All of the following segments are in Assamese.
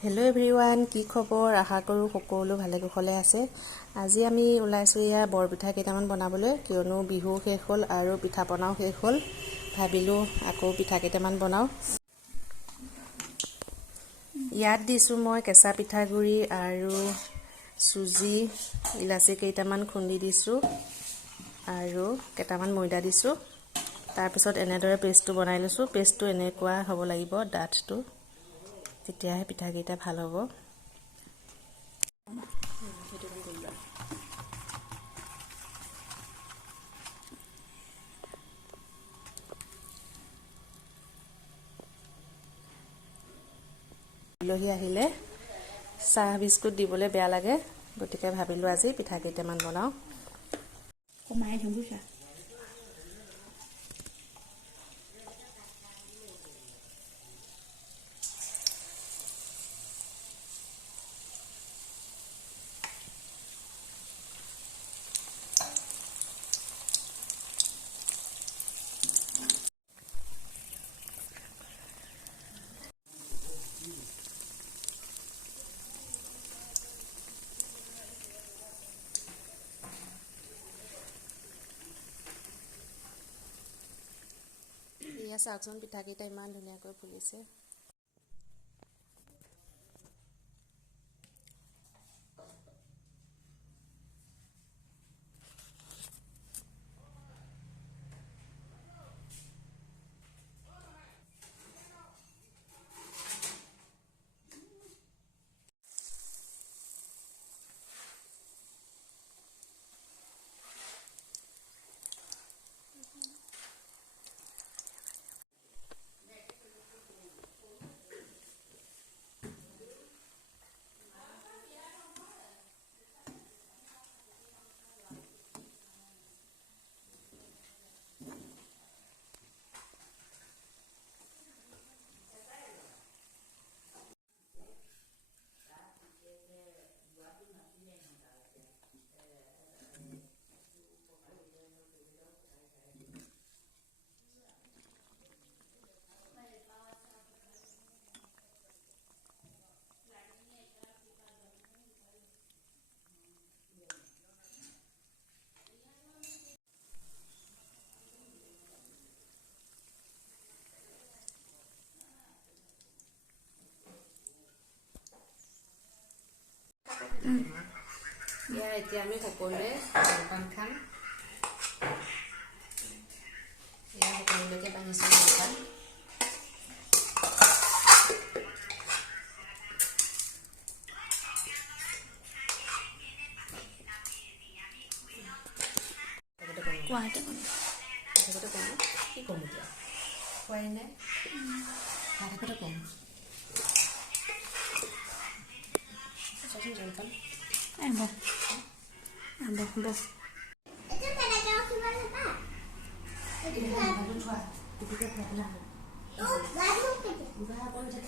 হেল্ল' এভৰিৱান, কি খবৰ? আশা কৰোঁ সকলো ভালে কুশলে আছে। আজি আমি ওলাইছোঁ ইয়াৰ বৰপিঠা কেইটামান বনাবলৈ, কিয়নো বিহু শেষ হ'ল আৰু পিঠা পনাও শেষ হ'ল। ভাবিলোঁ আকৌ পিঠা কেইটামান বনাওঁ। ইয়াত দিছোঁ মই কেঁচা পিঠাগুড়ি আৰু চুজি, ইলাচি কেইটামান খুন্দি দিছোঁ আৰু কেইটামান ময়দা দিছোঁ। তাৰপিছত এনেদৰে পেষ্টটো বনাই লৈছোঁ। পেষ্টটো এনেকুৱা হ'ব লাগিব, ডাঠটো, তেতিয়াহে পিঠাকেইটা ভাল হ'ব। আলহী আহিলে চাহ বিস্কুট দিবলৈ বেয়া লাগে, গতিকে ভাবিলোঁ আজি পিঠা কেইটামান বনাওঁ। এয়া চাওকচোন, পিঠাকেইটা ইমান ধুনীয়াকৈ ফুলিছে। এতিয়া আমি সকলোৱে জলপান খাম। সকলোলৈকে বাঢ়িছোঁ জলপান। কি ক'ম এতিয়া? খোৱাই নাই, ভাততে ক'ম। জলপান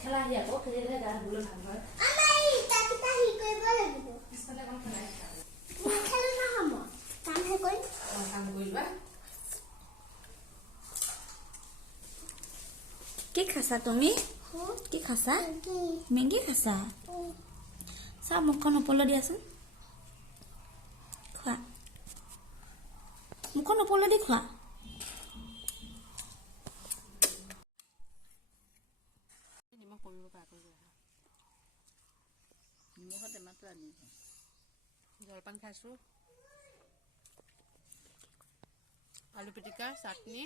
খেলাহি আকৌ খেলিলে গা ধুবলৈ ভাল হয়। কি খাছা তুমি? কি খাছা? মেগী খাছা? চাহ মুখখন ওপৰলৈ দিয়াচোন। খোৱা, মুখখন ওপৰলৈ দি খোৱা। নিমখ পৰিব পাৰা নিমখৰ টেমাটো আনি জলপান খাইছোঁ। আলু পিটিকা, চাটনি,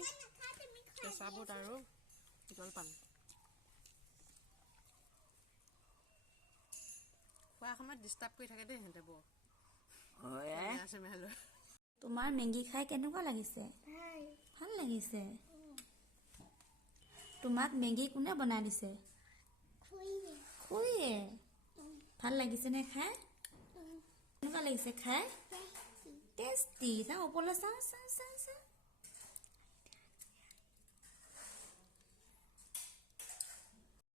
কেঁচা বুট আৰু জলপান। খোৱাৰ সময়ত ডিষ্টাৰ্ব কৰি থাকে দেই সিহঁতে বৰ। তোমাৰ মেগী খাই কেনেকুৱা লাগিছে? ভাল লাগিছে। তোমাক মেগী কোনে বনাই দিছে? খুৰীয়ে। ভাল লাগিছে নে খাই? কেনেকুৱা লাগিছে খাই? টেষ্টি। চাওঁ ওপৰলৈ, চাওঁ।